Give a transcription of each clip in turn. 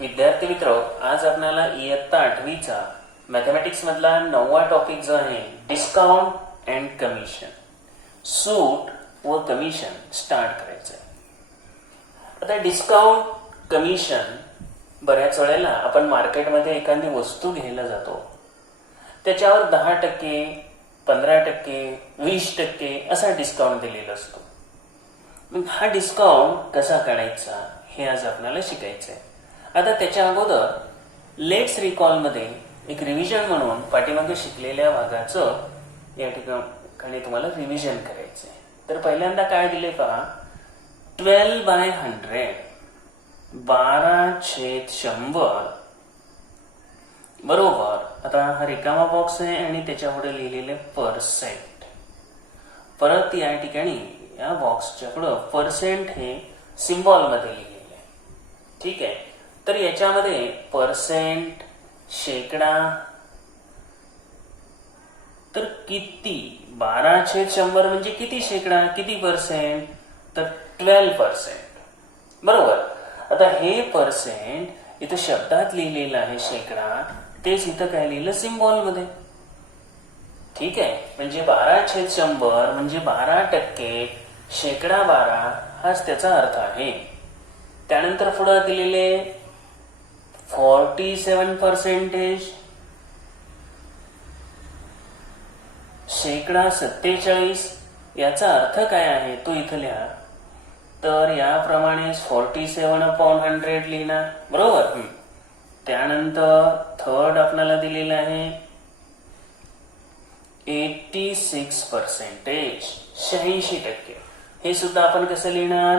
विद्यार्थी मित्र, आज आपल्याला इयत्ता 8वीचा मॅथमॅटिक्स मधला 9वा टॉपिक जो आहे डिस्काउंट अँड कमिशन, सूट व कमिशन स्टार्ट करायचं आहे. आता डिस्काउंट कमिशन बऱ्याच वेळेला आपण मार्केटमध्ये एखादी वस्तू घ्यायला जातो, त्याच्यावर 10%, 15%, 20% असा डिस्काउंट दिलेला असतो. मग हा डिस्काउंट कसा काढायचा हे आज आपल्याला शिकायचं आहे. आता त्याच्या अगोदर लेट्स रिकॉल मध्ये एक रिव्हिजन म्हणून पाठीमागे शिकलेल्या भागाचं या ठिकाणी तुम्हाला रिव्हिजन करायचं आहे. तर पहिल्यांदा काय दिले पहा, 12/100 12/100 बरोबर. आता हा रिकामा बॉक्स आहे आणि त्याच्या पुढे लिहिलेले पर्सेंट. परत या ठिकाणी या बॉक्सच्या पुढे पर्सेंट हे सिम्बॉल मध्ये लिहिलेले आहे. ठीक आहे. तर याच्यामध्ये पर्सेंट, शेकडा, तर किती 12/100 म्हणजे किती शेकडा, किती पर्सेंट, तर 12%. बरोबर. आता हे पर्सेंट इथं शब्दात लिहिलेलं आहे शेकडा, तेच इथं काय लिहिलं सिम्बॉल मध्ये. ठीक आहे. म्हणजे 12/100 म्हणजे 12%, शेकडा 12 हाच त्याचा अर्थ आहे. त्यानंतर पुढे दिलेले 47%, शेकडा 47, याचा अर्थ काय आहे तो इथं लिहा. तर याप्रमाणे 47/100 लिहिणार. बरोबर. त्यानंतर थर्ड आपल्याला दिलेलं आहे 86%, 86%. हे सुद्धा आपण कसं लिहिणार,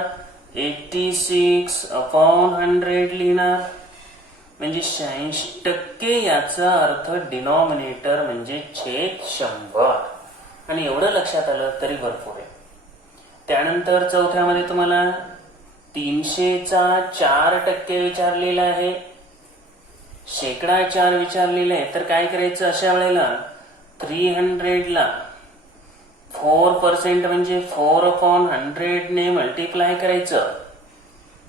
86/100 लिहिणार. म्हणजे 86% याचा अर्थ डिनॉमिनेटर म्हणजे छेद 100. आणि एवढं लक्षात आलं तरी भरपूर आहे. त्यानंतर चौथ्यामध्ये तुम्हाला 300चा 4% विचारलेला आहे, शेकडा 4 विचारलेला आहे. तर काय करायचं अशा वेळेला, 300 ला 4% म्हणजे 4/100 ने मल्टिप्लाय करायचं.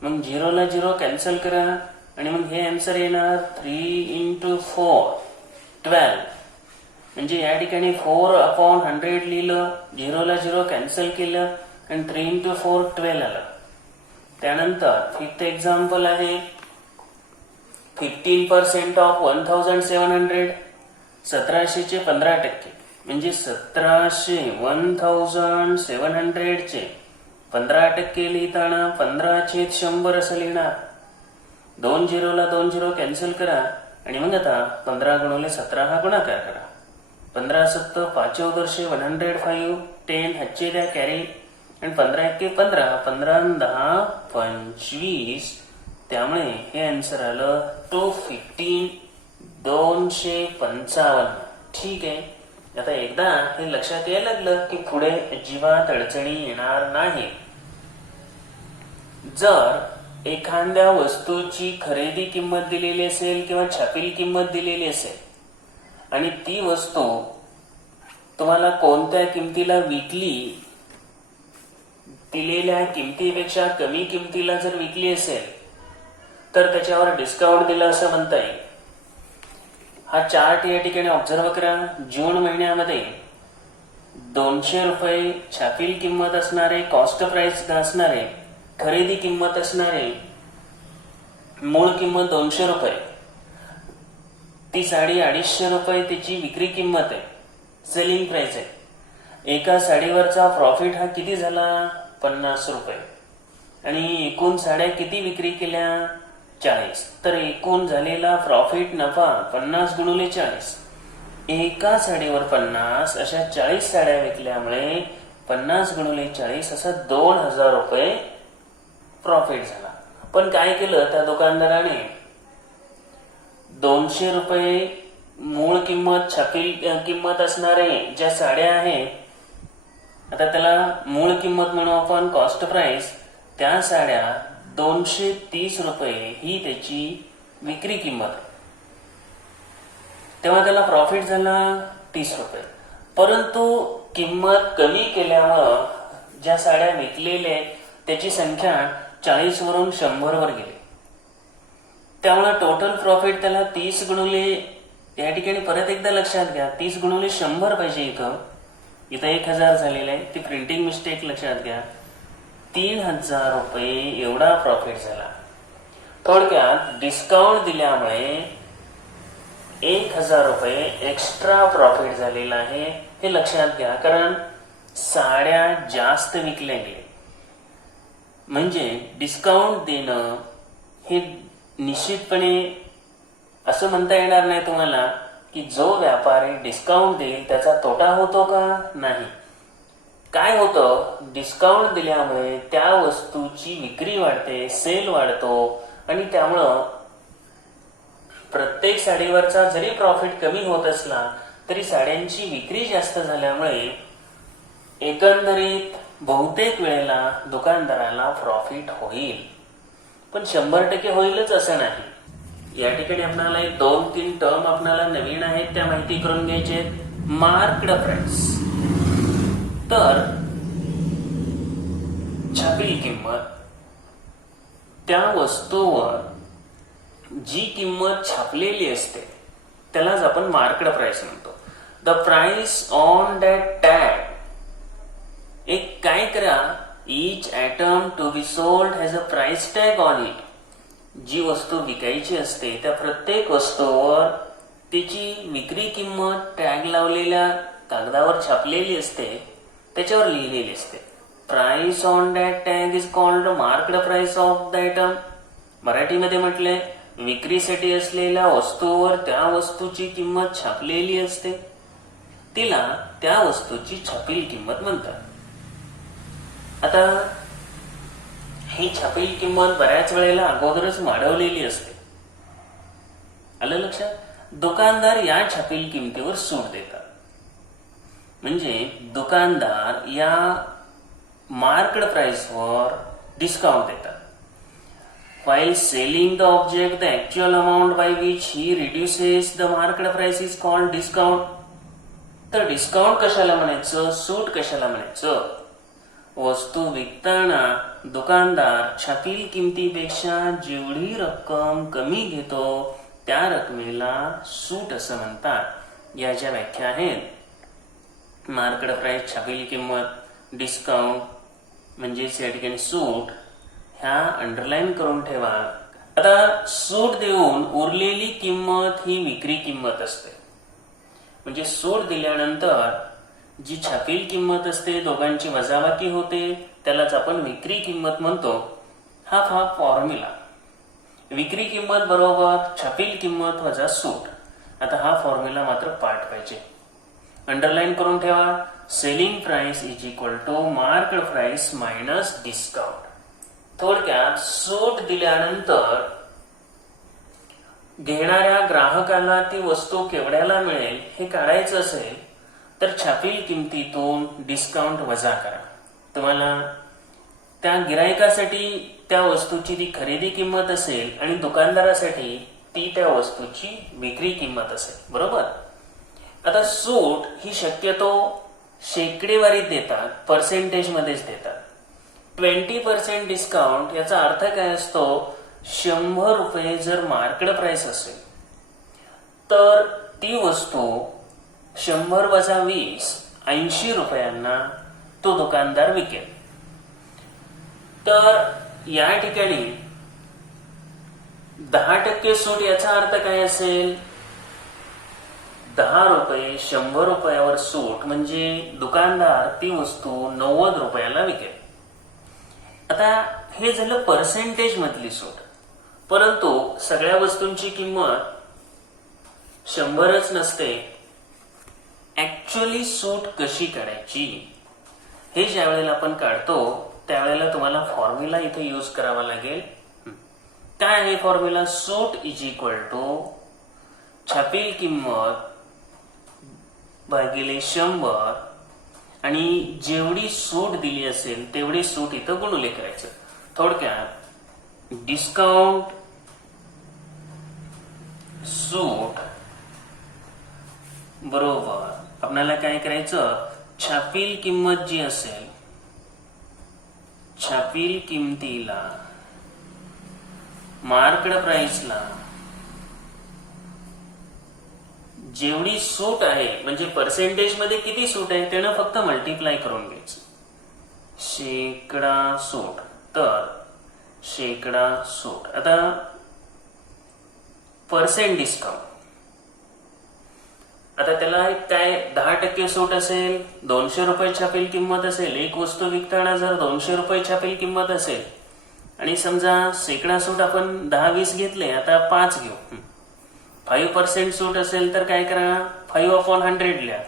मग 0 ला 0 कॅन्सल करा आणि मग हे आन्सर येणार 3 × 4 12. म्हणजे या ठिकाणी 4/100 लिहिलं, 0 ला 0 कॅन्सल केलं आणि 3 × 4 12 आलं. त्यानंतर फिफ्थ एक्झाम्पल आहे 15% ऑफ 1700, 1700चे 15% म्हणजे 1700 चे 15% लिहिताना 15/100 असं लिहिणार. 2 0 ला 2 0 कॅन्सल करा आणि मग आता 15 × 17 हा गुणाकार करा. 15 7 5 वर्षे 105, 10 हातचे द्या कॅरी आणि 15 1 15, 15 10 25. त्यामुळे हे आन्सर आलं 215, 255. ठीक आहे. आता एकदा हे लक्षात यायला लागलं की पुढे अजिबात अडचणी येणार नाही. जर एखाद्या वस्तूची खरेदी किंमत दिलेली असेल किंवा छापील किंमत दिलेली असेल आणि ती वस्तू तुम्हाला कोणत्या किमतीला विकली, दिलेल्या किमतीपेक्षा कमी किमतीला जर विकली असेल तर त्याच्यावर डिस्काउंट दिलं असं म्हणता येईल. हा चार्ट या ठिकाणी ऑब्झर्व करा. जून महिन्यामध्ये 200 रुपये छापील किंमत असणारे, कॉस्ट प्राइस असणारे, खरेदी किंमत असणारे, मूळ किंमत 200 रुपये, ती साडी 250 रुपये त्याची विक्री किंमत आहे, सेलिंग प्राइस आहे. एका साडीवरचा प्रॉफिट हा किती झाला, 50 रुपये. आणि एकूण साड्या किती विक्री केल्या, 40. तर एकूण झालेला प्रॉफिट नफा 50 × 40. एका साडीवर 50 अशा 40 साड्या विकल्यामुळे 50 × 40 असा 2000 रुपये प्रॉफिट झाला. पण काय केलं त्या दुकानदाराने, 200 रुपये मूळ किंमत, छापील किंमत असणारे ज्या साड्या आहेत, आता त्याला मूळ किंमत म्हणू आपण, कॉस्ट प्राइस, त्या साड्या 230 रुपये ही त्याची विक्री किंमत. तेव्हा त्याला प्रॉफिट झाला 30 रुपये. परंतु किंमत कमी केल्यामुळं ज्या साड्या विकलेल्या त्याची संख्या 40 वरून 100 वर गेली. त्यामुळे टोटल प्रॉफिट त्याला 30 गुणुले, या ठिकाणी परत एकदा लक्षात घ्या, 30 गुणुले 100 पाहिजे. इथं 1000 झालेलं आहे, ती प्रिंटिंग मिस्टेक लक्षात घ्या. 3000 रुपये एवढा प्रॉफिट झाला. थोडक्यात डिस्काउंट दिल्यामुळे 1000 रुपये एक्स्ट्रा प्रॉफिट झालेला आहे, हे लक्षात घ्या. कारण साड्या जास्त विकल्या गेल्या, म्हणजे डिस्काउंट देणं हे निश्चितपणे असं म्हणता येणार नाही तुम्हाला की जो व्यापारी डिस्काउंट देईल त्याचा तोटा होतो का? नाही. काय होतं, डिस्काउंट दिल्यामुळे त्या वस्तूची विक्री वाढते, सेल वाढतो, आणि त्यामुळं प्रत्येक साडीवरचा जरी प्रॉफिट कमी होत असला तरी साड्यांची विक्री जास्त झाल्यामुळे एकंदरीत बहुतेक वेळेला दुकानदाराला प्रॉफिट होईल. पण 100% होईलच असं नाही. या ठिकाणी आपल्याला 2-3 टर्म आपल्याला नवीन आहेत, त्या माहिती करून घ्यायचे. मार्क्ड प्राइस, तर छापील किंमत, त्या वस्तूवर जी किंमत छापलेली असते त्यालाच आपण मार्क्ड प्राइस म्हणतो. The price on that tag. एक काय करा, each item to be sold has a price tag on it. जी वस्तू विकायची असते त्या प्रत्येक वस्तूवर त्याची विक्री किंमत टॅग लावलेल्या कागदावर छापलेली असते, त्याच्यावर लिहिलेली असते. Price on that tag is called marked price of the item. मराठीमध्ये म्हटले, विक्रीसाठी असलेल्या वस्तूवर त्या वस्तूची किंमत छापलेली असते, तिला त्या वस्तूची छापील किंमत म्हणतात. आता ही छापील किंमत बऱ्याच वेळेला अगोदरच वाढवलेली असते. आलं लक्षात? दुकानदार या छापील किमतीवर सूट देतात. म्हणजे दुकानदार या मार्क्ड प्राइसवर डिस्काउंट देतात. While selling the object, the actual amount by which he reduces the marked price is called discount. तर डिस्काउंट कशाला म्हणायचं, सूट कशाला म्हणायचं? वस्तू विकताना दुकानदार छापील किमतीपेक्षा जेवढी रक्कम कमी घेतो त्या रकमेला सूट असं म्हणतात. या ज्या व्याख्या आहेत, मार्क्ड प्राइस, छापील किंमत, डिस्काउंट म्हणजेच या ठिकाणी सूट, ह्या अंडरलाईन करून ठेवा. आता सूट देऊन उरलेली किंमत ही विक्री किंमत असते. म्हणजे सूट दिल्यानंतर जी छापील किंमत असते, दोघांची वजाबाकी होते, त्यालाच आपण विक्री किंमत म्हणतो. हा फॉर्म्युला, विक्री किंमत बरोबर छापील किंमत वजा सूट. आता हा फॉर्म्युला मात्र पाठ पाहिजे, अंडरलाईन करून ठेवा. Selling price is equal to marked price minus discount. थोडक्यात सूट दिल्यानंतर घेणाऱ्या ग्राहकाला ती वस्तू केवढ्याला मिळेल हे काढायचं असेल तर छापील किमतीतून डिस्काउंट वजा करा. तुम्हाला त्या गिरायकासाठी त्या वस्तूची ती खरेदी किंमत असेल आणि दुकानदारासाठी ती त्या वस्तूची विक्री किंमत असेल, बरोबर? आता सूट ही शक्यतो शेकडेवारीत देतात, पर्सेंटेज मध्येच देतात. 20% डिस्काउंट याचा अर्थ काय असतो, 100 रुपये जर मार्केट प्राइस असेल तर ती वस्तू 100 वजा 20, 80 रुपयांना तो दुकानदार विकेल. तर या ठिकाणी 10% सूट याचा अर्थ काय असेल, 10 रुपये 100 रुपयावर सूट म्हणजे दुकानदार ती वस्तू 90 रुपयाला विकेल. आता हे झालं पर्सेंटेज मधली सूट. परंतु सगळ्या वस्तूंची किंमत 100च नसते. ऍक्च्युअली सूट कशी काढायची हे ज्या वेळेला आपण काढतो त्यावेळेला तुम्हाला फॉर्म्युला इथे यूज करावा लागेल. काय आहे फॉर्म्युला? सूट इज इक्वल टू छापील किंमत भागिले 100 आणि जेवढी सूट दिली असेल तेवढी सूट इथं गुणुले करायचं. थोडक्यात डिस्काउंट सूट बरोबर आपल्याला काय करायचं, छापील किंमत जी असेल, छापील किमतीला मार्कड प्राइसला जेवढी सूट आहे, म्हणजे पर्सेंटेज मध्ये किती सूट आहे त्यानं फक्त मल्टिप्लाय करून घ्यायचं. शेकडा सूट, तर शेकडा सूट. आता पर्सेंट डिस्काउंट, आता त्याला काय 10% सूट असेल, 200 रुपये छापील किंमत असेल. एक वस्तू विकताना जर 200 रुपये छापील किंमत असेल आणि समजा शेकडा सूट आपण 10-20 घेतले, आता 5 घेऊ. 5% सूट असेल तर काय करा, 5/100 लिहा.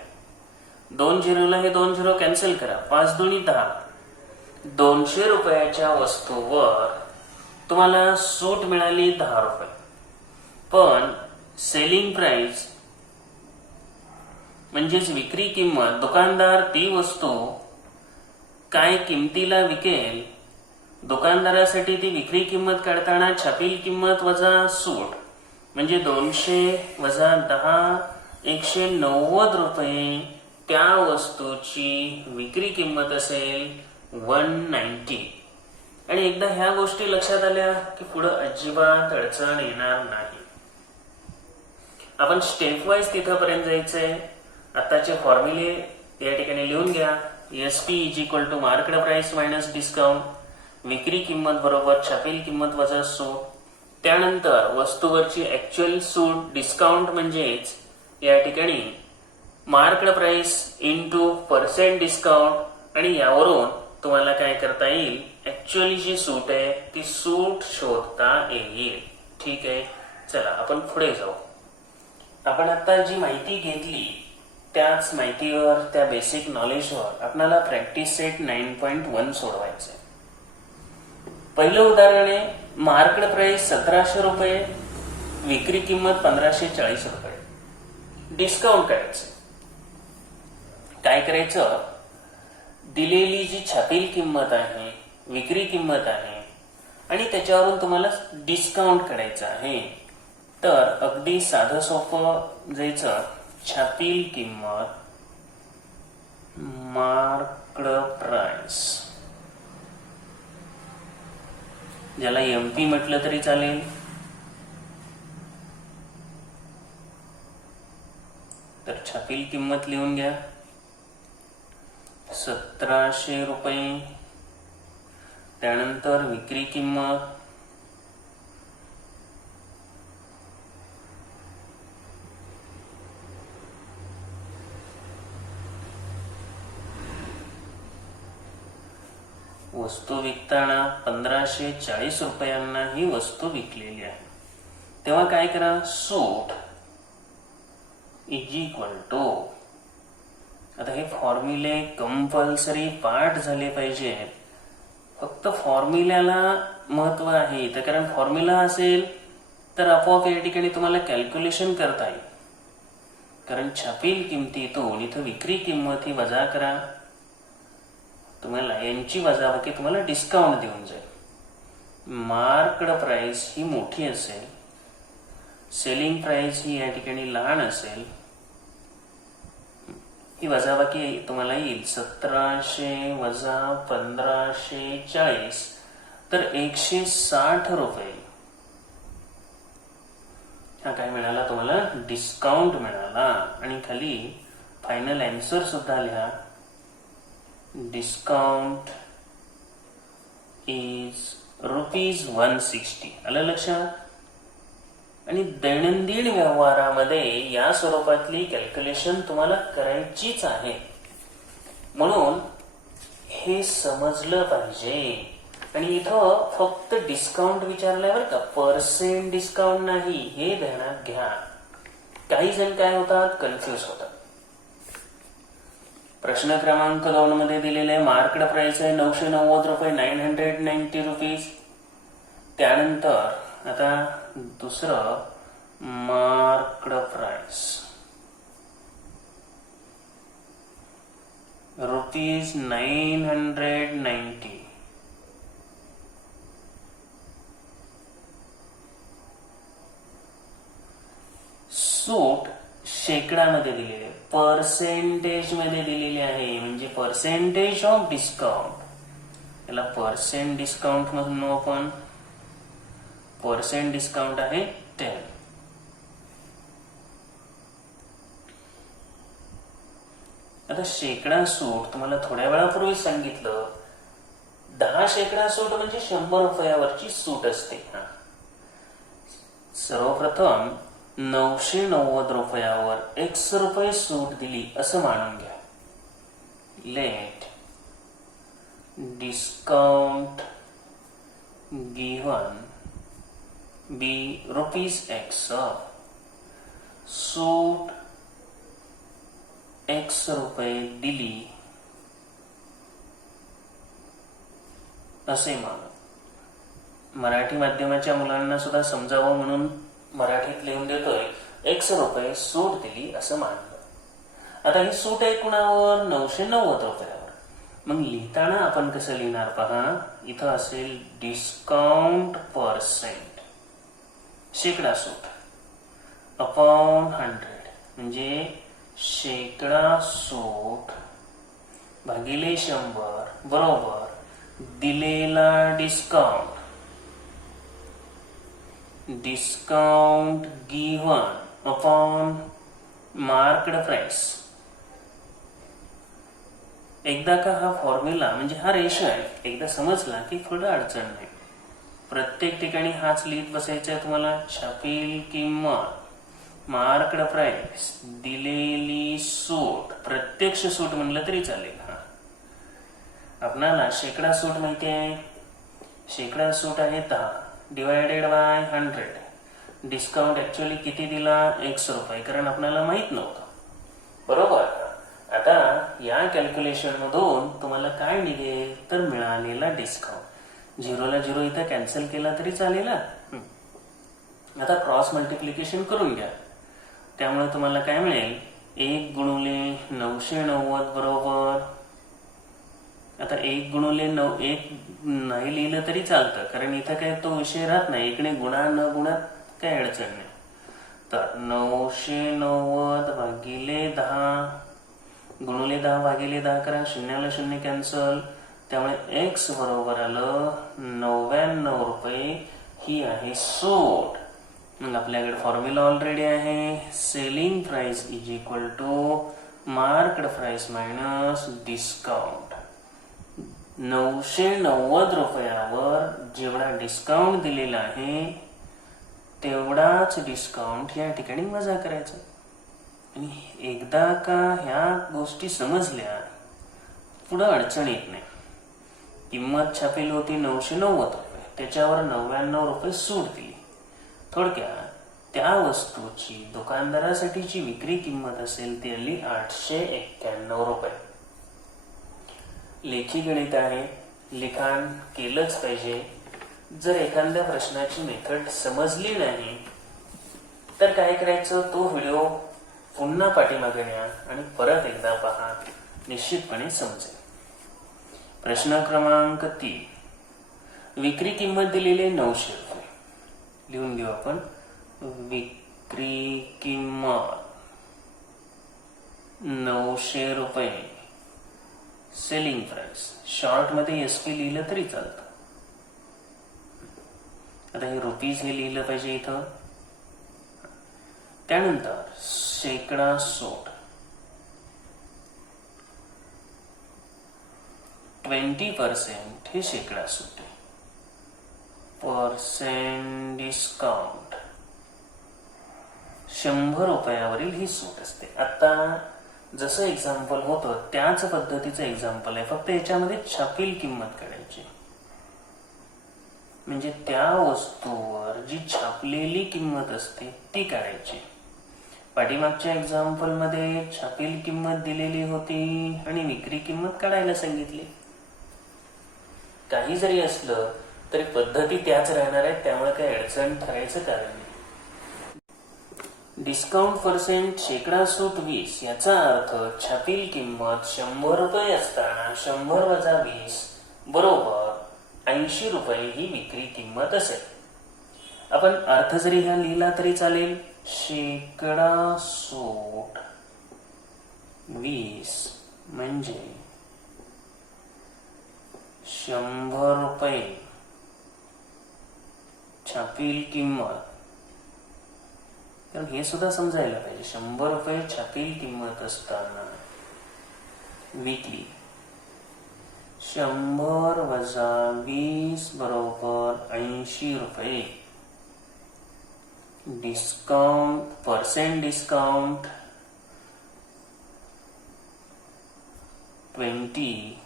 2 झिरोला हे 2 झिरो कॅन्सल करा. 5 दुनी 10. 200 रुपयाच्या वस्तूवर तुम्हाला सूट मिळाली 10 रुपये, पण सेलिंग प्राइस म्हणजेच विक्री किंमत, दुकानदार ती वस्तू काय किमतीला विकेल, दुकानदारासाठी ती विक्री किंमत काढताना छापील किंमत वजा सूट म्हणजे 200 वजा 10 190 रुपये. त्या वस्तूची विक्री किंमत असेल 190. आणि एकदा ह्या गोष्टी लक्षात आल्या की पुढे अजिबात अडचण येणार नाही. आपण स्टेप वाईज तिथपर्यंत जायचंय. आताचे फॉर्म्युले या ठिकाणी लिहून घ्या. SP = market price minus discount, विक्री किंमत बरोबर छापील किंमत वजा सूट. त्यानंतर वस्तूवरची ऍक्च्युअल सूट डिस्काउंट म्हणजेच या ठिकाणी market price into percent discount. आणि यावरून तुम्हाला काय करता येईल, ऍक्च्युअली जी सूट आहे ती सूट शोधता येईल. ठीक आहे, चला आपण पुढे जाऊ. आपण आता जी माहिती घेतली त्याच माहितीवर, त्या बेसिक नॉलेजवर आपल्याला प्रॅक्टिस सेट 9.1 सोडवायचे. पहिलं उदाहरण आहे, मार्केट प्राइस 1700 रुपये, विक्री किंमत 1540 रुपये. डिस्काउंट करायचं. काय करायचं, दिलेली जी छापील किंमत आहे, विक्री किंमत आहे आणि त्याच्यावरून तुम्हाला डिस्काउंट करायचं आहे. तर अगदी साधं सोपं जायचं. छापील किंमत मार्क्ड प्राइस, ज्याला MP म्हटलं तरी चालेल. तर छापील किंमत लिहून घ्या 1700 रुपये. त्यानंतर विक्री किंमत वस्तू विकताना 1540 रुपयांना ही वस्तू विकलेली आहे. तेव्हा काय करा, सूट = आता हे फॉर्म्युले कंपल्सरी पाठ झाले पाहिजे. फक्त फॉर्म्युल्याला महत्व आहे. तर कारण फॉर्म्युला असेल तर आपोआप या ठिकाणी तुम्हाला कॅल्क्युलेशन करता येईल. कारण छापील किमतीतून इथं विक्री किंमत ही वजा करा, तुम्हाला यांची वजाबाकी तुम्हाला डिस्काउंट देऊन जाईल. मार्क्ड प्राइस ही मोठी असेल, सेलिंग प्राइस ही या ठिकाणी लहान असेल. ही वजाबाकी तुम्हाला येईल 1700 वजा 1540, तर 160 रुपये. हा काय मिळाला तुम्हाला, डिस्काउंट मिळाला. आणि खाली फायनल आन्सर सुद्धा लिहा, डिस्काउंट इज ₹160. आलं लक्षात. आणि दैनंदिन व्यवहारामध्ये या स्वरूपातली कॅल्क्युलेशन तुम्हाला करायचीच आहे, म्हणून हे समजलं पाहिजे. आणि इथं फक्त डिस्काउंट विचारलंय बरं का, पर्सेंट डिस्काउंट नाही, हे ध्यानात घ्या. काही जण काय होतात, कन्फ्युज होतात. प्रश्न क्रमांक 2 मध्ये दिलेले मार्केट प्राइस आहे 990 रुपये, 990 रुपीज. त्यानंतर आता दुसरं मार्केट प्राइस ₹990. सूट शेकडामध्ये दिलेले, पर्सेंटेज मध्ये दिलेले आहे, म्हणजे पर्सेंटेज ऑफ डिस्काउंट. याला पर्सेंट डिस्काउंट म्हणून आपण पर्सेंट डिस्काउंट आहे 10. आता शेकडा सूट तुम्हाला थोड्या वेळापूर्वी सांगितलं, 10% सूट म्हणजे 100 रुपयावरची सूट असते. सर्वप्रथम 990 रुपयावर X रुपये सूट दिली असं मानून घ्या. लेट डिस्काउंट गिव्हन बी ₹X. सूट X रुपये दिली असे मानू. मराठी माध्यमाच्या मुलांना सुद्धा समजावं म्हणून मराठीत लिहून देतोय, X रुपये सूट दिली असं मानलं. आता ही सूट आहे कुणावर? 990 रुपयावर. मग लिहिताना आपण कसं लिहिणार पहा, इथं असेल डिस्काउंट पर्सेंट, शेकडा सूट अपॉन 100 म्हणजे शेकडा सूट भागिले 100 बरोबर दिलेला discount. Discount given upon marked price. एकदा का हा फॉर्म्युला म्हणजे हा रेशो आहे एकदा समजला की थोडं अडचण नाही. प्रत्येक ठिकाणी हाच लिहित बसायचा आहे तुम्हाला. छापील किंमत, मार्क्ड प्राइस, दिलेली सूट, प्रत्यक्ष सूट म्हणलं तरी चालेल. आपणाला शेकडा सूट माहिती आहे. शेकडा सूट आहे 10 डिवायडेड बाय 100. डिस्काउंट ऍक्च्युअली किती दिला? X रुपये, कारण आपल्याला माहित नव्हतं. बरोबर. आता या कॅल्क्युलेशन मधून तुम्हाला काय निघेल तर मिळालेला डिस्काउंट. 0 ला 0 इथं कॅन्सल केला तरी चालेल. आता क्रॉस मल्टिप्लिकेशन करून घ्या. त्यामुळे तुम्हाला काय मिळेल? 1 गुणुले 990 बरोबर. आता 1 गुणुले 1 नाही लिहिलं तरी चालतं, कारण इथं काय तो विषय राहत नाही. इकडे गुणा न गुणात काय अडचण नाही. तर 990 भागिले 10 गुणुले 10 भागिले 10 करा, शून्याला शून्य कॅन्सल. त्यामुळे X बरोबर आलं 99 रुपये. ही आहे सूट. मग आपल्याकडे फॉर्म्युला ऑलरेडी आहे. Selling price is equal to marked price minus discount. 990 रुपयावर जेवढा डिस्काउंट दिलेला आहे तेवढाच डिस्काउंट या ठिकाणी वजा करायचा. आणि एकदा का ह्या गोष्टी समजल्या पुढं अडचण येत नाही. किंमत छापील होती 990 रुपये, त्याच्यावर 99 रुपये सूट दिली. थोडक्यात त्या वस्तूची दुकानदारासाठीची विक्री किंमत असेल ती आली 891 रुपये. लेखी गणित आहे, लिखाण केलंच पाहिजे. जर एखाद्या प्रश्नाची मेथड समजली नाही तर काय करायचं, तो व्हिडिओ पुन्हा पाठीमागे न्या आणि परत एकदा पहा, निश्चितपणे समजेल. प्रश्न क्रमांक 3. विक्री किंमत दिलेली 900 रुपये. लिहून घेऊ आपण. विक्री किंमत 900 रुपये. सेलिंग प्राइस शॉर्ट मध्ये SP लिहिलं तरी चालतं. आता हे रुपीज हे लिहिलं पाहिजे इथं. त्यानंतर शेकडा सूट 20% हे शेकडा सूट आहे. पर्सेंट डिस्काउंट 100 रुपयावरील ही सूट असते. आता जसं एक्झाम्पल होतं त्याच पद्धतीचं एक्झाम्पल आहे, फक्त याच्यामध्ये छापील किंमत काढायची. म्हणजे त्या वस्तूवर जी छापलेली किंमत असते ती काढायची. पाठीमागच्या एक्झाम्पल मध्ये छापील किंमत दिलेली होती आणि विक्री किंमत काढायला सांगितली. काही जरी असलं तरी पद्धती त्याच राहणार आहेत, त्यामुळे काही अडचण करायचं कारण नाही. डिस्काउंट पर्सेंट शेकडा सूट 20, याचा अर्थ छापील किंमत 100 रुपये असताना 100 वजा 20 बरोबर 80 रुपये ही विक्री किंमत असेल. आपण अर्थ जरी ह्या लिहिला तरी चालेल. शेकडा सूट 20 म्हणजे 100 रुपये छापील किंमत, कारण हे सुद्धा समजायला पाहिजे. 100 रुपये छापील किंमत असताना विकली 100 वजा 20 बरोबर 80 रुपये. Discount, percent discount 20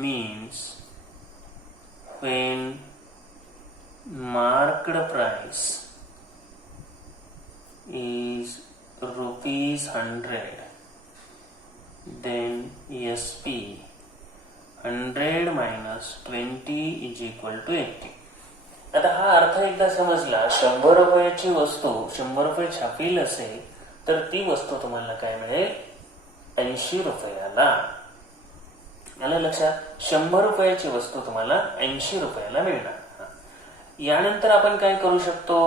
means when marked price is rupees 100, then SP 100 minus 20 is equal to 80. आता हा अर्थ एकदा समजला, 100 रुपयाची वस्तू 100 रुपये छापील असेल तर ती वस्तू तुम्हाला काय मिळेल? 80 रुपयाला. आलं लक्षात? 100 रुपयाची वस्तू तुम्हाला 80 रुपयाला मिळणार. यानंतर आपण काय करू शकतो,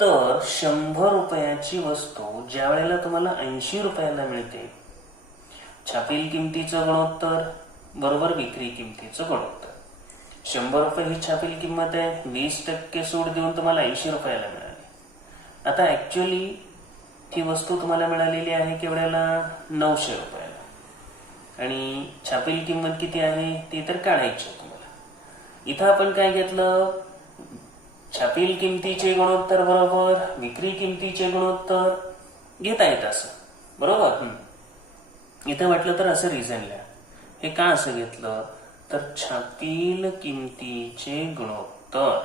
तर 100 रुपयाची वस्तू ज्या वेळेला तुम्हाला 80 रुपयाला मिळते, छापील किमतीचं गुणोत्तर बरोबर विक्री किमतीचं गुणोत्तर. 100 रुपये ही छापील किंमत आहे, 20% सूट देऊन तुम्हाला 80 रुपयाला मिळाली. आता ऍक्च्युअली ही वस्तू तुम्हाला मिळालेली आहे केवढ्याला? 900 रुपयाला. आणि छापील किंमत किती आहे ती तर काढायची तुम्हाला. इथं आपण काय घेतलं, छापील किमतीचे गुणोत्तर बरोबर विक्री किमतीचे गुणोत्तर घेता येत असं, बरोबर. इथं वाटलं तर असं रिझन लिहा. हे का असं घेतलं, तर छापील किमतीचे गुणोत्तर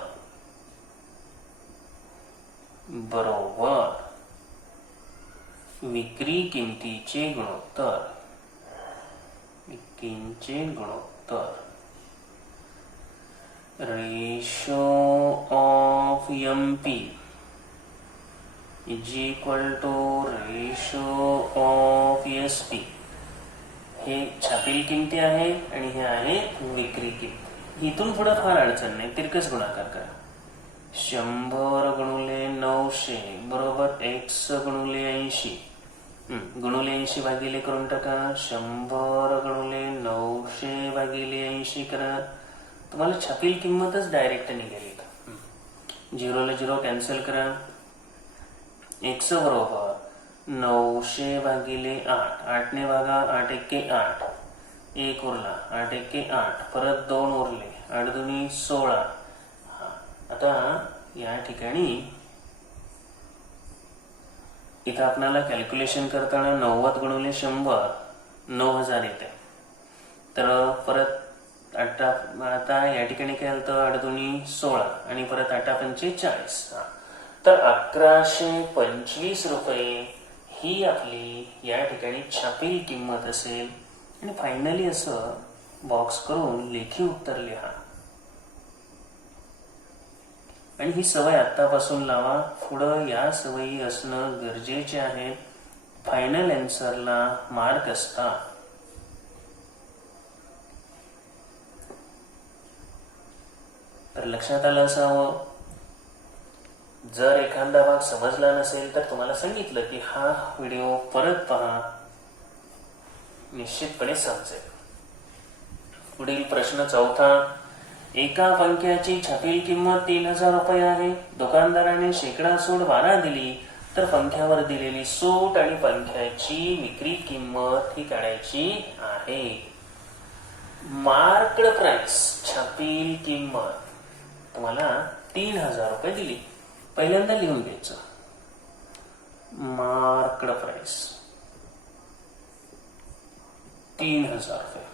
बरोबर विक्री किमतीचे गुणोत्तर, विक्रीचे गुणोत्तर, ratio of MP is equal to ratio of SP. हे छापील किमती आहे आणि हे आहे विक्री किमती. इथून पुढे फार अडचण नाही, तिरकस गुणाकार करा. 100 गुणुले 900 बरोबर x गुणुले 80. गुणुले 80 भागिले करून टाका. 100 गुणुले 900 भागिले 80 करा. तुम्हाला छापील किंमतच डायरेक्ट निघेल. 0 ला 0 कॅन्सल करा. x बरोबर 900 भागिले 8. 8 ने भागा, 8 एके 8, 1 उरला, 8 एके 8, परत 2 उरले, 8 दुनी 16. आता या ठिकाणी इथं आपल्याला कॅल्क्युलेशन करताना 90 गुणिले 100 9000 येते. तर परत 8, आता या ठिकाणी काय होतं, 8 दुनी 16 आणि परत 8 पंचे 40. तर 1125 रुपये ही आपली या ठिकाणी छापील किंमत असेल. आणि फायनली असं बॉक्स करून लेखी उत्तर लिहा. आणि ही सवय आतापासून लावा, पुढं या सवयी असणं गरजेचे आहे. फायनल आन्सरला मार्क असतात. तर लक्षात आलं असावं. जर एखादा भाग समजला नसेल तर तुम्हाला सांगितलं की हा व्हिडिओ परत पहा, निश्चितपणे समजेल. पुढील प्रश्न 4. एका पंख्याची छापील किंमत 3000 रुपये आहे. दुकानदाराने शेकडा सूट 12 दिली, तर पंख्यावर दिलेली सूट आणि पंख्याची विक्री किंमत ही काढायची आहे. मार्क्ड प्राइस छापील किंमत तुम्हाला 3000 रुपये दिली. पहिल्यांदा लिहून घ्यायचं, मार्क्ड प्राइस 3000 रुपये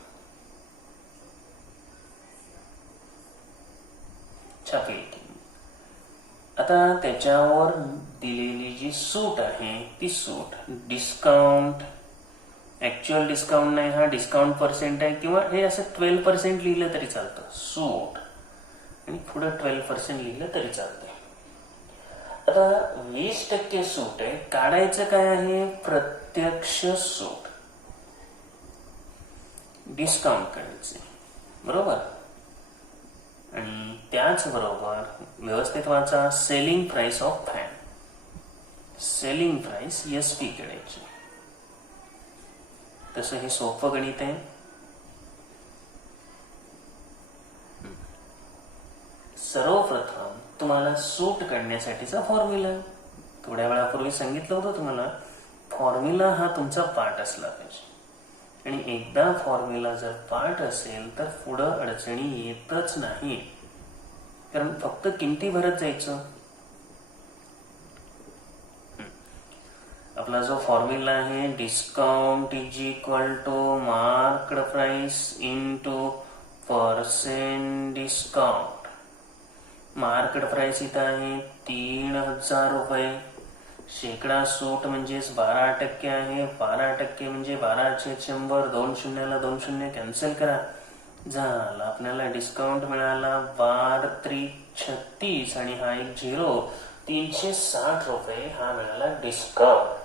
छापील किंमत. आता त्याच्यावर दिलेली जी सूट आहे ती सूट डिस्काउंट, ऍक्च्युअल डिस्काउंट नाही, हा डिस्काउंट पर्सेंट आहे, किंवा हे असं 12% लिहिलं तरी चालतं. सूट आणि पुढे 12% लिहिलं तरी चालतंय. आता 20% सूट आहे, काढायचं काय आहे, प्रत्यक्ष सूट, डिस्काउंट काढायचे, बरोबर. आणि त्याचबरोबर व्यवस्थित वाचा, selling price of fan, selling price SP काढायची. तसं हे सोपं गणित आहे. सर्वप्रथम तुम्हाला सूट काढण्यासाठीचा फॉर्म्युला. थोड्या वेळापूर्वी सांगितलं होतं तुम्हाला, फॉर्म्युला हा तुमचा पाठ असला पाहिजे. आणि एकदा फॉर्म्युला जर पाठ असेल तर पुढं अडचणी येतच नाही, कारण फक्त किमती भरत जायचं. आपला जो फॉर्म्युला आहे, discount is equal to marked price into percent discount. Marked price इथं आहे 3000 रुपये. शेकडा सूट म्हणजेच 12% आहे. 12% म्हणजे 12/100. 2 शून्याला 2 शून्य कॅन्सल करा, झाला. आपल्याला डिस्काउंट मिळाला 12×3=36 आणि हा एक 0, 360 रुपये हा मिळाला डिस्काउंट.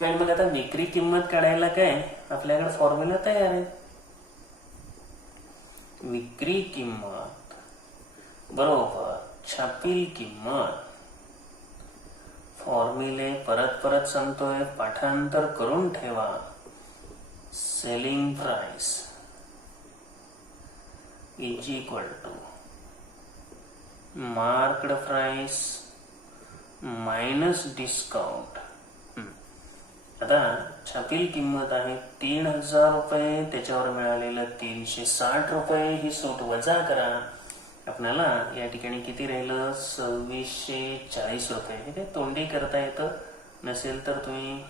आणि मग आता विक्री किंमत काढायला काय, आपल्याकडे फॉर्म्युला तयार आहे. विक्री किंमत बरोबर छापील किंमत. फॉर्म्युले परत परत सांगतोय, पाठांतर करून ठेवा. Selling price is equal to marked price minus discount. आता छापील किंमत आहे 3000 रुपये, त्याच्यावर मिळालेलं 360 रुपये. ही सूट वजा करा, आपल्याला या ठिकाणी किती राहिलं, 2640 रुपये. हे काय तोंडी करता येतं, नसेल तर तुम्ही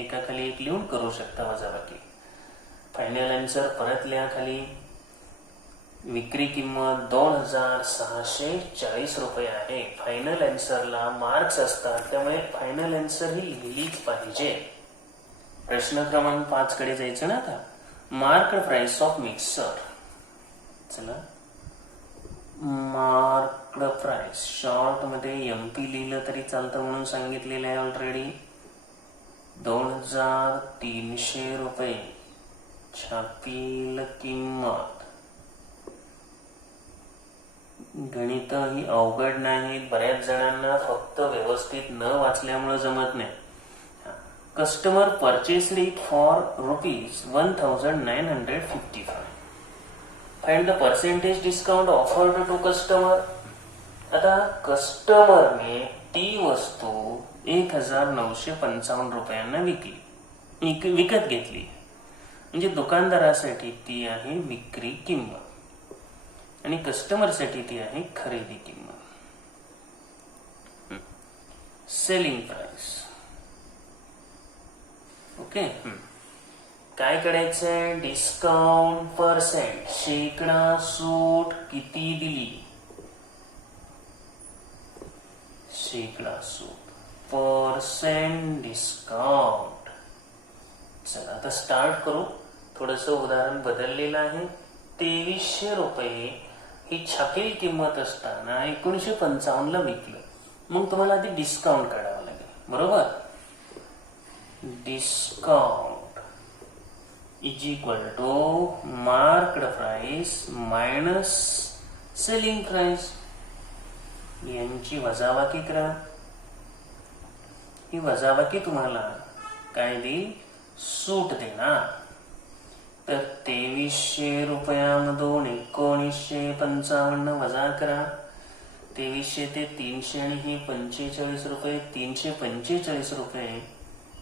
एकाखाली एक लिहून करू शकता वजाबाकी. फायनल आन्सर परत लिहा खाली. विक्री किंमत 2640 रुपये आहे. फायनल आन्सरला मार्क्स असतात, त्यामुळे फायनल आन्सर ही लिहिलीच पाहिजे. प्रश्न क्रमांक 5 कडे जायचं ना आता. Marked price of mixer. चला, मार्क्ड प्राइस शॉर्ट मध्ये MP लिहिलं तरी चालतं म्हणून सांगितलेलं आहे ऑलरेडी. 2300 रुपये छापील किंमत. गणित ही अवघड नाही, बऱ्याच जणांना फक्त व्यवस्थित न वाचल्यामुळे जमत नाही. Customer purchased it for ₹1955. Find the percentage discount offered to customer. आता कस्टमरने ती वस्तू 1955 रुपयांना विकत घेतली, म्हणजे दुकानदारासाठी ती आहे विक्री किंमत आणि कस्टमरसाठी ती आहे खरेदी किंमत. Selling price. ओके, काय करायचंय, डिस्काउंट पर्सेंट, शेकडा सूट किती दिली, शेकडा सूट, पर्सेंट डिस्काउंट. चला आता स्टार्ट करू. थोडस उदाहरण बदललेलं आहे. 2300 रुपये ही छापील किंमत असताना 1955 ला विकलं. मग तुम्हाला आधी डिस्काउंट काढावं लागेल, बरोबर. Discount is equal to marked price minus selling price. यांची वजाबाकी करा. ही वजाबाकी तुम्हाला काय देईल, सूट देणार. तर 2300 रुपयामधून 1955 वजा करा. 2300 ते 300 आणि हे 45 रुपये, 345 रुपये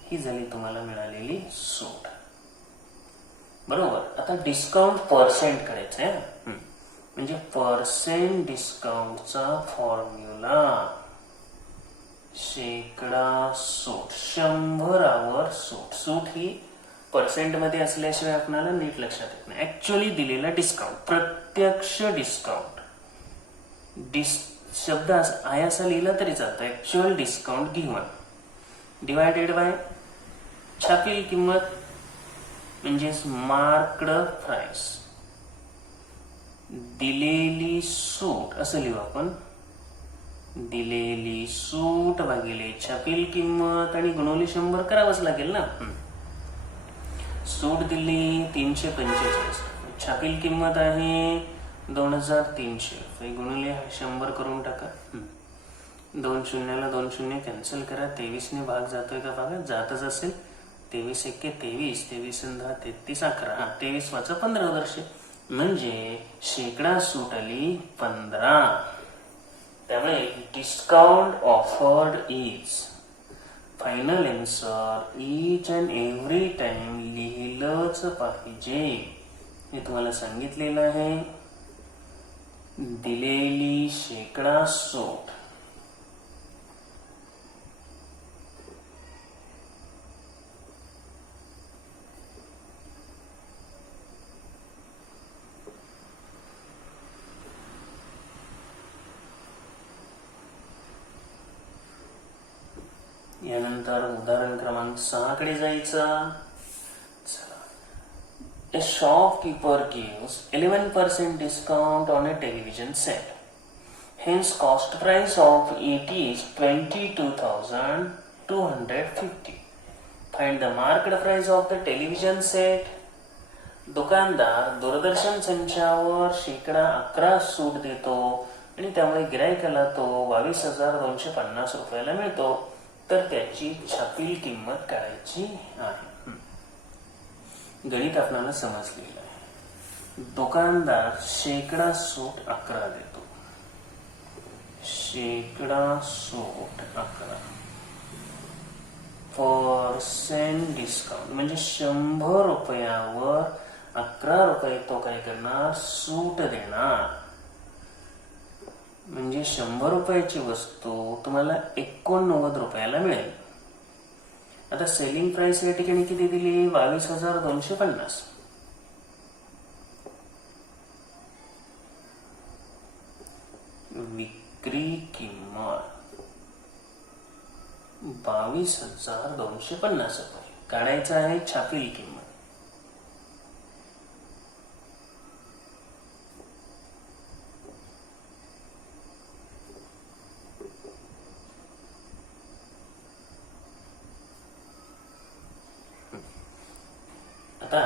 ही झाली तुम्हाला मिळालेली सूट, बरोबर. आता डिस्काउंट पर्सेंट करायचं आहे, म्हणजे पर्सेंट डिस्काउंटचा फॉर्म्युला शेकडा सूट, 100वर सूट. सूट ही पर्सेंट मध्ये असल्याशिवाय आपल्याला नीट लक्षात येत नाही. ऍक्च्युअली दिलेला डिस्काउंट, प्रत्यक्ष डिस्काउंट. शब्द असा लिहिला तरी चालतं, actual discount given divided by छापील किंमत म्हणजेच मार्क्ड प्राइस. दिलेली सूट असं लिहू आपण. दिलेली सूट भागिले छापील किंमत आणि गुणवली 100 करावंच लागेल ना. सूट दिली 345, छापील किंमत आहे 2300 रुपये, गुणिले 100 करून टाका. 2 शून्याला 2 शून्य कॅन्सल करा. 23 ने भाग जातोय का, बघा जातच असेल. 23 एके 23, 23 10 33 11. 23 वाचा 15 वर्षे, म्हणजे शेकडा सूट आली 15. त्यामुळे discount offered is final answer each and every time लिहिलंच पाहिजे. मी तुम्हाला सांगितलेलं आहे. दिलेली शेकडा सूट. यानंतर उदाहरण क्रमांक 6 कडे जायचं. A shopkeeper gives 11% discount on a television set. Hence, cost price of it is 22,250. Find the market price of the television set. दुकानदार दूरदर्शन संचावर शेकडा 11 सूट देतो आणि त्यामुळे गिरायकाला तो 22,250 रुपयाला मिळतो. तर त्याची छापील किंमत काढायची आहे. गणित आपल्याला समजलेलं आहे. दुकानदार शेकडा सूट 11 देतो. शेकडा सूट 11 पर्सेंट डिस्काउंट म्हणजे 100 रुपयावर 11 रुपये तो काय करणार, सूट देणार. म्हणजे 100 रुपयाची वस्तू तुम्हाला 89 रुपयाला मिळेल. आता सेलिंग प्राइस या ठिकाणी किती दिली, 22,250. विक्री किंमत 22,250 रुपये. काढायचं आहे छापील किंमत. आता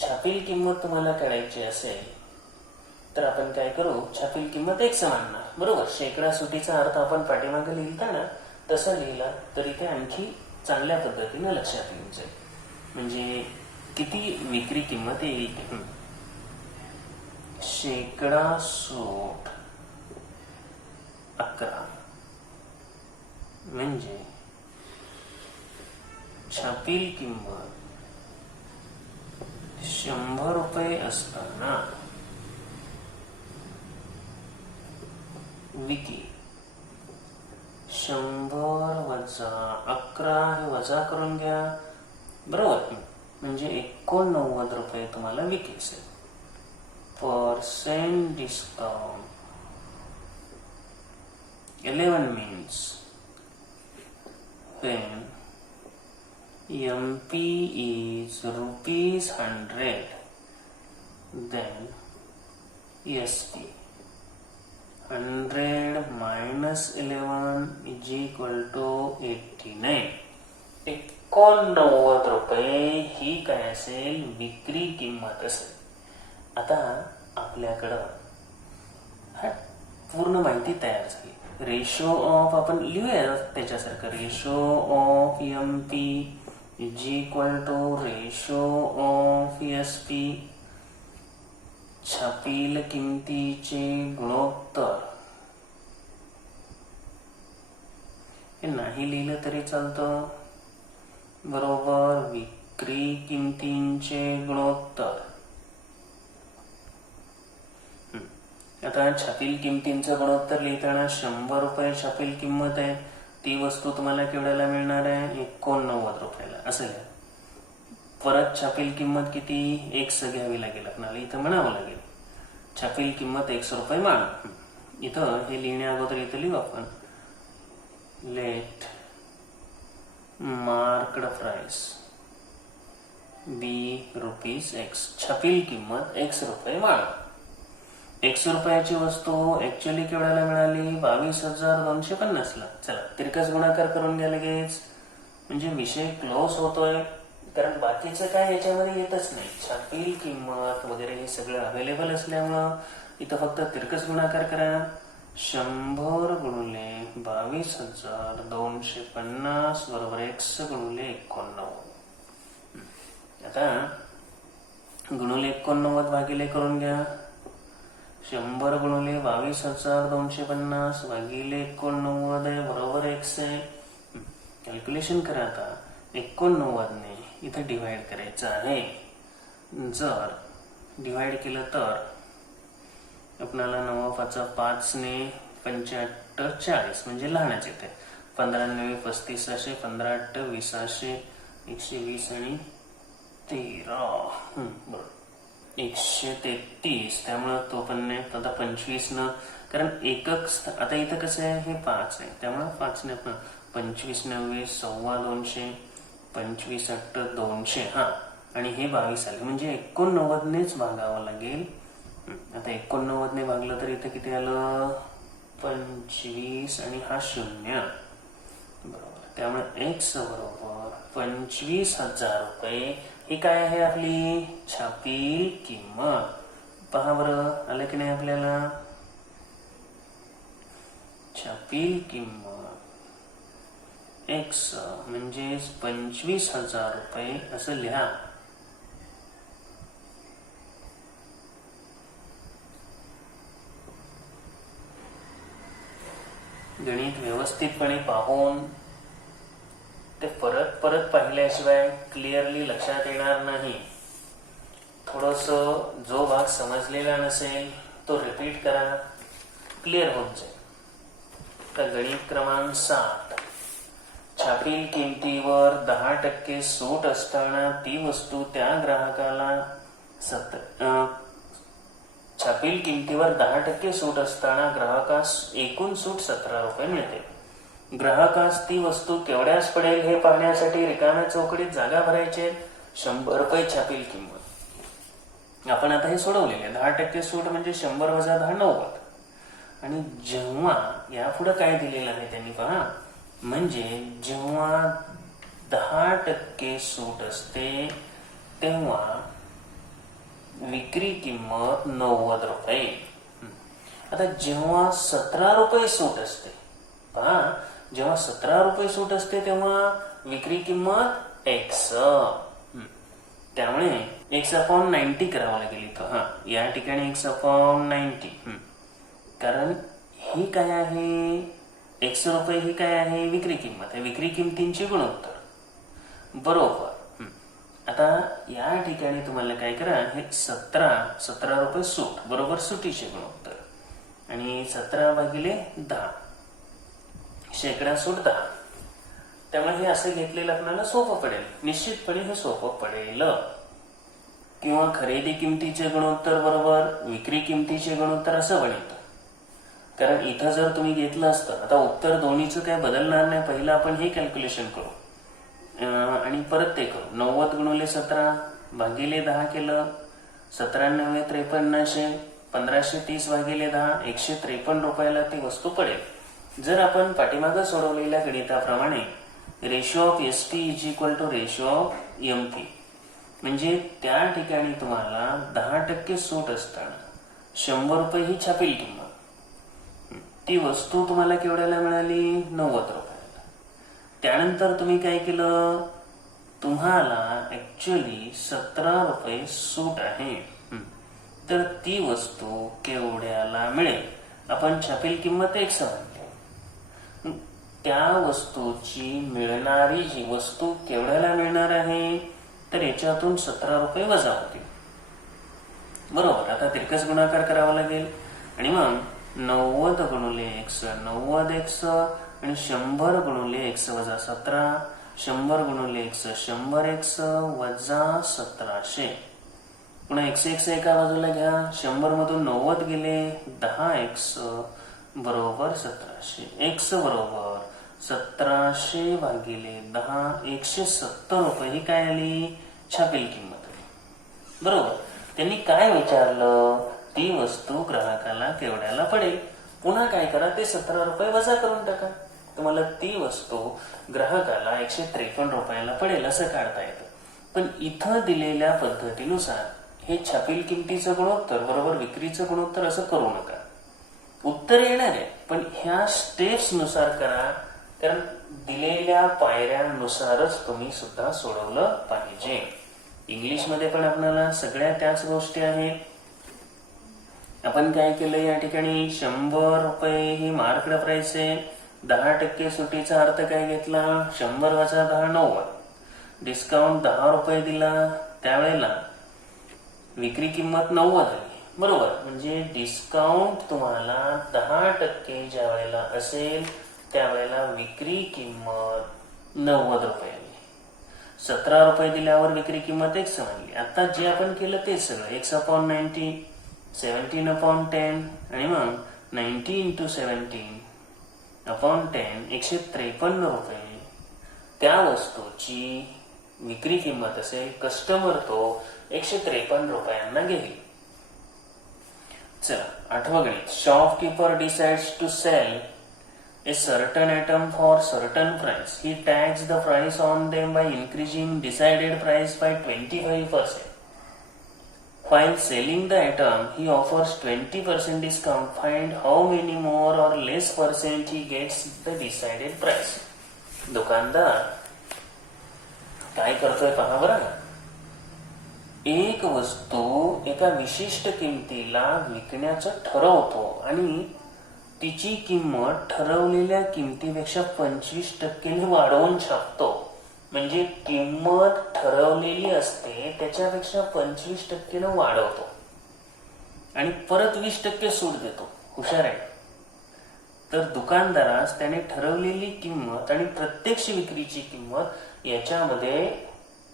छापील किंमत तुम्हाला काढायची असेल तर आपण काय करू, छापील किंमत एक मानणार. बरोबर. शेकडा सुटीचा अर्थ आपण पाठीमागे लिहिता ना तसा लिहिला तरी ते आणखी चांगल्या पद्धतीने लक्षात येऊन जाईल. म्हणजे किती विक्री किंमत येईल. शेकडा सूट 11 म्हणजे छापील किंमत 100 रुपये असताना विकी 100 वजा 11 हे वजा करून घ्या. बरोबर. म्हणजे 89 रुपये तुम्हाला विकी असेल. Percent discount 11 means when MP is ₹100, then SP 100 minus 11 is equal to 89. 89 रुपये ही काय असेल, विक्री किंमत असेल. आता आपल्याकडं पूर्ण माहिती तयार झाली. रेशो ऑफ आपण लिहूया त्याच्यासारखं. Ratio of MP is equal to ratio of SP. छापील किमतीचे गुणोत्तर. हे नाही लिहिलं तरी चालतं. बरोबर. विक्री किमतींचे गुणोत्तर. आता छापील किमतींचं गुणोत्तर लिहिताना 100 रुपये छापील किंमत आहे. ती वस्तू तुम्हाला केवढ्याला मिळणार आहे, 89 रुपयाला. असं घ्या. परत छापील किंमत किती, 100 घ्यावी लागेल आपल्याला. इथं म्हणावं लागेल छापील किंमत 100 रुपये मान. इथं हे लिहिण्या अगोदर इथं लिहू आपण. लेट मार्क्ड प्राइस बी ₹X. छापील किंमत 100 रुपये मान. 100 रुपयाची वस्तू ऍक्च्युअली केवढ्याला मिळाली, 22,250ला. चला तिरकस गुणाकार करून घ्या लगेच. म्हणजे विषय क्लोज होतोय. कारण बाकीचं काय याच्यामध्ये येतच नाही. छापील किंमत वगैरे हे सगळं अवेलेबल असल्यामुळं इथं फक्त तिरकस गुणाकार करा. 100 गुणिले 22,250 बरोबर X गुणिले 89. आता गुणिले 89 भागिले करून घ्या. 100 गुणिले 22,250 भागिले 89 आहे बरोबर x आहे. कॅल्क्युलेशन करा. आता 89 ने इथं डिवाइड करायचं आहे. जर डिवाइड केलं तर आपल्याला 9×5 ने 75 40 म्हणजे लहानच येते. 15 35 असे 15 20 120 आणि 13 बरोबर 133. त्यामुळं तो पण नाही. आता 25 न कारण एकक आता इथं कसं आहे हे 5 आहे त्यामुळं 5 ने आपण 25 9 2.25 25 8 200 आणि हे 22 आले म्हणजे 89 नेच भागावं लागेल. आता 89 ने भागलं तर इथं किती आलं 25 आणि हा 0 बरोबर. त्यामुळे x बरोबर 25,000 रुपये ही काय आहे आपली छापील किंमत. पहा बरं आलं की नाही आपल्याला. छापील किंमत x म्हणजे 25,000 रुपये असं लिहा. गणित व्यवस्थितपणे पाहून ते परत परत पाहिल्याशिवाय क्लिअरली लक्षात येणार नाही. थोडस जो भाग समजलेला नसेल तो रिपीट करा, क्लिअर होत जाईल. तर गणित क्रमांक 7. छापील किमतीवर 10% सूट असताना ती वस्तू त्या ग्राहकाला छापील किमतीवर 10% सूट असताना ग्राहकास एकूण सूट 17 रुपये मिळते. ग्राहकास ती वस्तू केवढ्यास पडेल हे पाहण्यासाठी रिकाम्या चौकटीत जागा भरायचे. 100 रुपये छापील किंमत. आपण आता हे सोडवलेले 10% सूट म्हणजे 100 वजा 10 90. आणि जेव्हा यापुढे काय दिलेलं आहे त्यांनी पहा म्हणजे जेव्हा 10% सूट असते तेव्हा विक्री किंमत 90 रुपये. आता जेव्हा 17 रुपये सूट असते पहा जेव्हा 17 रुपये सूट असते तेव्हा विक्री किंमत x. त्यामुळे x/90 करावं लागेल इथं. या ठिकाणी x/90 कारण ही काय आहे x रुपये ही काय आहे विक्री किंमत आहे. विक्री किंमतींचे गुणोत्तर बरोबर. आता या ठिकाणी तुम्हाला काय करा हे 17 रुपये सूट बरोबर सुटीचे गुणोत्तर आणि 17/10 शेकडा सूट 10. त्यामुळे हे असं घेतलेलं आपल्याला सोपं पडेल. निश्चितपणे हे सोपं पडेल. किंवा खरेदी किमतीचे गुणोत्तर बरोबर विक्री किमतीचे गुणोत्तर असं बनेल. कारण इथं जर तुम्ही घेतलं असतं आता उत्तर दोन्हीचं काय बदलणार नाही. पहिलं आपण हे कॅल्क्युलेशन करू आणि परत ते करू. 90 गुणिले 17 भागिले 10 केलं 17 5300 1530 भागिले 10 153 रुपयाला ती वस्तू पडेल. जर आपण पाठीमागं सोडवलेल्या गणिताप्रमाणे ratio of SP is equal to ratio of MP म्हणजे त्या ठिकाणी तुम्हाला 10% सूट असताना 100 रुपये ही छापील किंमत. ती वस्तू तुम्हाला केवढ्याला मिळाली 90 रुपयाला. त्यानंतर तुम्ही काय केलं तुम्हाला ऍक्च्युअली 17 रुपये सूट आहे तर ती वस्तू केवढ्याला मिळेल. आपण छापील किंमत x म्हणतो. त्या वस्तूची मिळणारी जी वस्तू केवढ्याला मिळणार आहे तर याच्यातून 17 रुपये वजा होतील बरोबर. आता तिरकस गुणाकार करावा लागेल आणि मग 90 गुणिले x 90x आणि 100 गुणिले x वजा 17 100 गुणिले x 100x वजा 1700. पुन्हा x एका बाजूला घ्या. 100 मधून 90 गेले 10x बरोबर 1700. x बरोबर 1700 भागिले 10 170 रुपये ही काय आली छापील किंमत आली बरोबर. त्यांनी काय विचारलं ती वस्तू ग्राहकाला केवढ्याला पडेल. पुन्हा काय करा ते 17 रुपये वजा करून टाका. तुम्हाला ती वस्तू ग्राहकाला 153 रुपयाला पडेल असं काढता येतं. पण इथं दिलेल्या पद्धतीनुसार हे छापील किमतीचं गुणोत्तर बरोबर विक्रीचं गुणोत्तर असं करू नका. उत्तर येणार आहे पण ह्या स्टेप्स नुसार करा कारण दिलेल्या पायऱ्यानुसारच तुम्ही सुद्धा सोडवलं पाहिजे. इंग्लिशमध्ये पण आपल्याला सगळ्या त्याच गोष्टी आहेत. आपण काय केलं या ठिकाणी 100 रुपये ही मार्कड प्राइस आहे. 10% सुटीचा अर्थ काय घेतला? 100 वजा 10 90. डिस्काउंट 10 रुपये दिला त्यावेळेला विक्री किंमत 90 आली. बरोबर, म्हणजे डिस्काउंट तुम्हाला 10% ज्या वेळेला असेल त्यावेळेला विक्री किंमत 90 रुपये आली. 17 रुपये दिल्यावर विक्री किंमत x समजली. आता जे आपण केलं ते सगळं x/90, 17/10 आणि मग 90 × 17/10 153 रुपये त्या वस्तूची विक्री किंमत असेल. कस्टमर तो 153 रुपयांना घेईल. चला, 8वं गणित. Shopkeeper decides to sell a certain item for certain price. He tags the price on them by increasing decided price by 25%. While selling the item, he offers 20% discount. Find how many more or less percent he gets the decided price. दुकानदार काय करतोय पहा बरं. एक वस्तू एका विशिष्ट किमतीला विकण्याचं ठरवतो आणि तिची किंमत ठरवलेल्या किमतीपेक्षा 25% वाढवून छापतो. म्हणजे किंमत ठरवलेली असते त्याच्यापेक्षा 25% वाढवतो आणि परत 20% सूट देतो. हुशार आहे. तर दुकानदारास त्याने ठरवलेली किंमत आणि प्रत्यक्ष विक्रीची किंमत याच्यामध्ये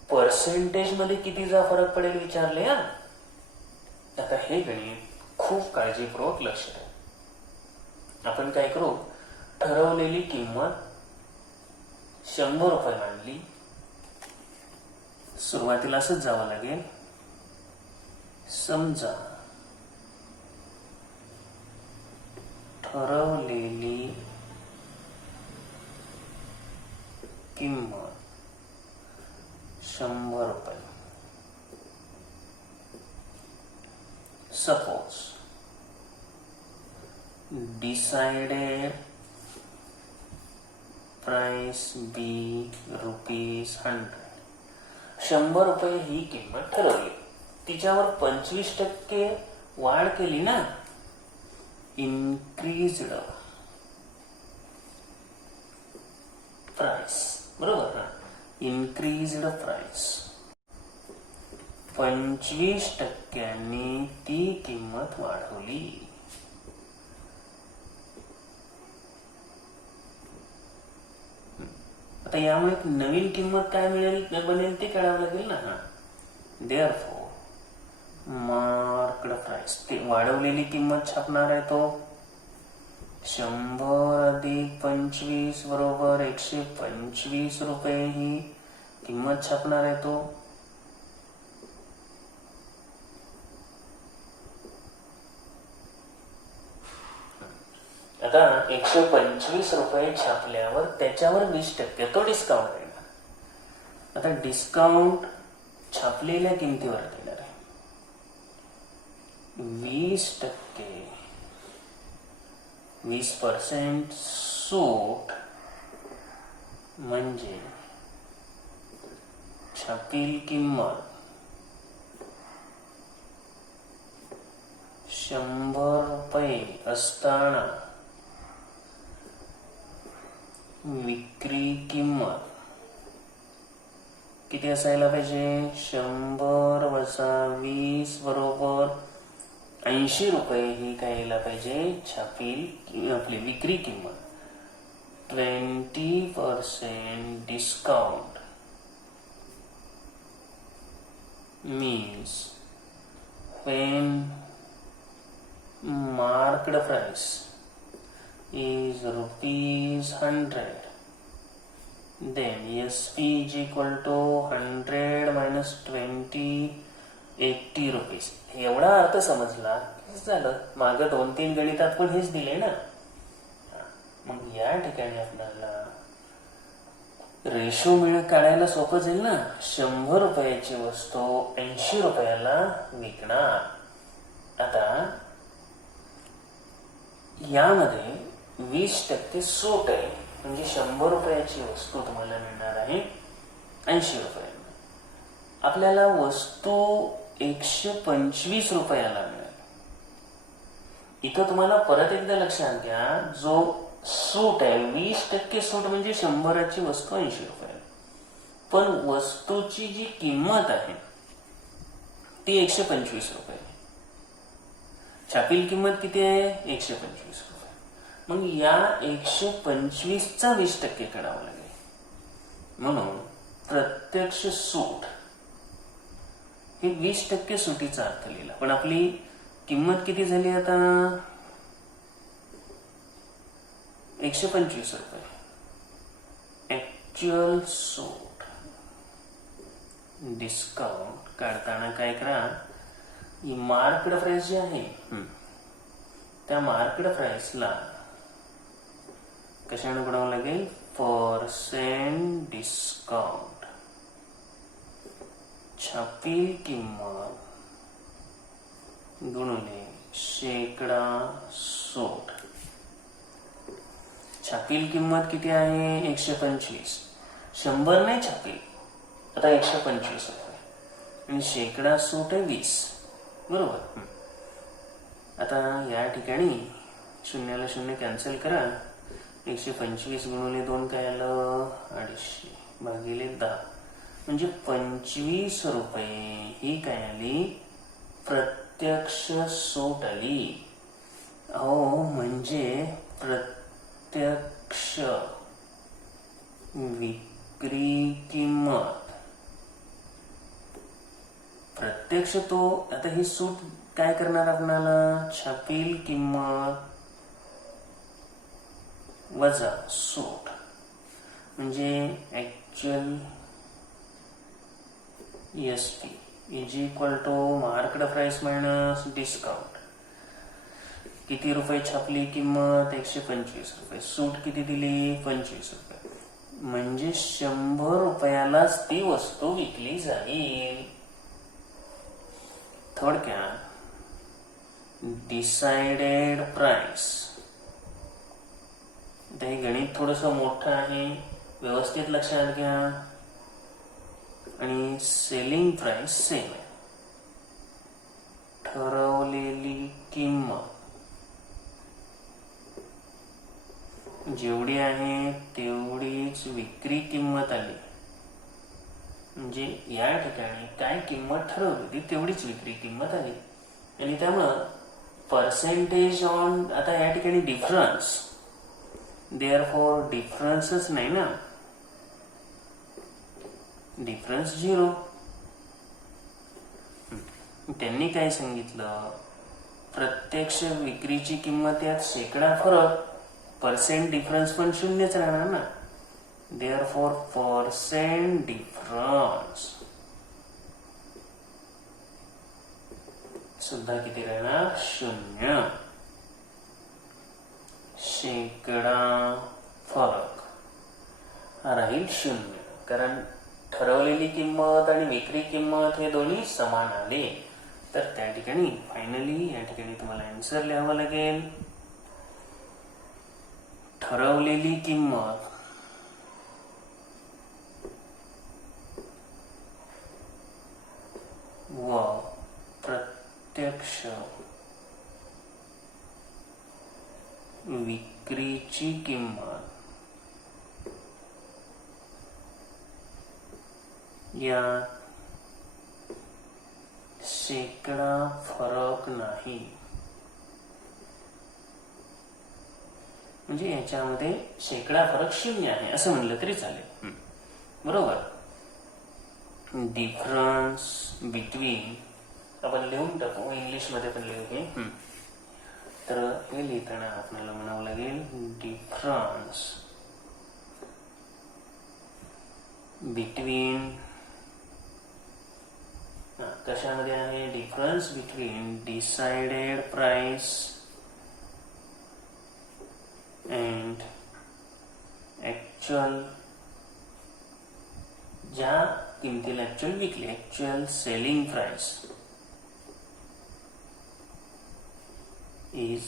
पर्सेंटेज मध्ये कितीचा फरक पडेल विचारले. आता हे गणित खूप काळजीपूर्वक लक्ष द्या. आपण काय करू, ठरवलेली किंमत 100 रुपये मानली. सुरुवातीला असंच जावं लागेल. समजा ठरवलेली किंमत 100 रुपये. Suppose decided price be ₹100. 100 रुपये ही किंमत ठरवली. तिच्यावर 25% वाढ केली ना, इन्क्रीज्ड प्राइस. बरोबर ना, इन्क्रीज्ड प्राइस. 25% ती किंमत वाढवली. आता यामुळे नवीन किंमत काय मिळेल बनेल ते कळावं लागेल ना. देअरफॉर मार्कड प्राइस, ती वाढवलेली किंमत छापणार आहे तो 100 + 25 = 125 रुपये ही किंमत छापणार आहे तो. आता 125 रुपये छापल्यावर त्याच्यावर 20% तो डिस्काउंट देणार. आता डिस्काउंट छापलेल्या किमतीवर देणार आहे. 20% 20% सूट म्हणजे छापील किंमत 100 रुपये असताना विक्री किंमत किती असायला पाहिजे? 100 - 20 = 80 रुपये ही काय यायला पाहिजे? छापील आपली विक्री किंमत. 20% discount means when marked price is ₹100, then SP is equal to 100 minus 20, 80 rupees. एवढा अर्थ समजला झालं. मागं 2-3 गणितात पण हेच दिले ना. मग या ठिकाणी आपल्याला रेशो काढायला सोपं जाईल ना. 100 रुपयाची वस्तू 80 रुपयाला विकणार. आता यामध्ये 20% सूट आहे, म्हणजे 100 रुपयाची वस्तू तुम्हाला मिळणार आहे 80 रुपयांना. आपल्याला वस्तू 125 रुपयाला मिळेल. इथं तुम्हाला परत एकदा लक्षात घ्या, जो सूट आहे 20% सूट म्हणजे 100ची वस्तू 80 रुपये, पण वस्तूची जी किंमत आहे ती 125 रुपये. छापील किंमत किती आहे? 125 रुपये. मग या 125चा 20% काढावं लागेल. म्हणून प्रत्यक्ष सूट हे 20% सुटीचा अर्थ लिहिला. पण आपली किंमत किती झाली आता? 125 रुपये. ऍक्च्युअल सूट डिस्काउंट काढताना काय करा, ही मार्क्ड प्राइस जी आहे त्या मार्क्ड प्राइसला कशाने गुणावं लागेल? Percent discount. छापील किंमत गुणिले शेकडा सूट. छापील किंमत किती आहे? 125. 100 नाही छापील, आता 125 रुपये. आणि शेकडा सूट आहे 20. बरोबर. आता या ठिकाणी शून्याला शून्य कॅन्सल करा. 125 गुणिले 2 काय आलं? 250 भागिले 10 म्हणजे 25 रुपये ही काय आली? प्रत्यक्ष सूट आली. अहो म्हणजे प्रत्यक्ष विक्री किंमत. प्रत्यक्ष तो आता ही सूट काय करणार आपणाला? छापील किंमत वजा सूट म्हणजे actual SP is equal to marked price minus discount. किती रुपये छापली किंमत? 125 रुपये. सूट किती दिली? 25 रुपये. म्हणजे 100 रुपयालाच ती वस्तू विकली जाईल. थोडक्यात डिसाइडेड प्राइस. हे गणित थोडंसं मोठं आहे, व्यवस्थित लक्षात घ्या. आणि सेलिंग प्राइस सेम आहे. ठरवलेली किंमत जेवढी आहे तेवढीच विक्री किंमत आली. म्हणजे या ठिकाणी काय किंमत ठरवली तेवढीच विक्री किंमत आली. आणि त्यामुळं पर्सेंटेज ऑन, आता या ठिकाणी डिफरन्स, देअरफॉर डिफरन्सच नाही ना, डिफरन्स 0. त्यांनी काय सांगितलं? प्रत्यक्ष विक्रीची किंमत यात शेकडा फरक, पर्सेंट डिफरन्स पण 0च राहणार ना. देअरफॉर पर्सेंट डिफरन्स सुद्धा किती राहणार? 0. शेकडा फरक हा राहील 0. कारण ठरवलेली किंमत आणि विक्री किंमत हे दोन्ही समान आले. तर त्या ठिकाणी फायनली या ठिकाणी तुम्हाला आन्सर लिहावं लागेल. ठरवलेली किंमत व प्रत्यक्ष विक्रीची किंमत या शेकडा फरक नाही. म्हणजे याच्यामध्ये शेकडा फरक 0 आहे असं म्हणलं तरी चालेल. बरोबर. डिफरन्स बिटवीन आपण लिहून टाकू, इंग्लिश मध्ये पण लिहू हे. तर हे लिहिताना आपल्याला म्हणावं लागेल डिफरन्स बिटवीन, कशामध्ये आहे? Difference between decided price and actual, ज्या किमतीला actual weekly, actual selling price is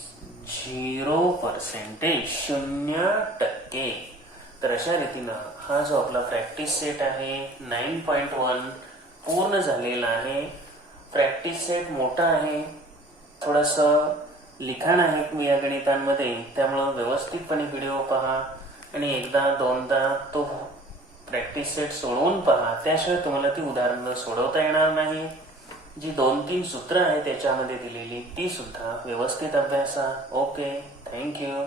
0%, 0%. तर अशा रीतीनं हा जो आपला प्रॅक्टिस सेट आहे 9.1 पूर्ण झालेला आहे. प्रॅक्टिस सेट मोठा आहे, थोडंसं लिखाण आहे या गणितांमध्ये, त्यामुळं व्यवस्थितपणे व्हिडिओ पहा आणि एकदा दोनदा तो प्रॅक्टिस सेट सोडवून पहा. त्याशिवाय तुम्हाला ती उदाहरणं सोडवता येणार नाही. जी 2-3 सूत्र आहे त्याच्यामध्ये दिलेली ती सुद्धा व्यवस्थित अभ्यासा. Okay, thank you.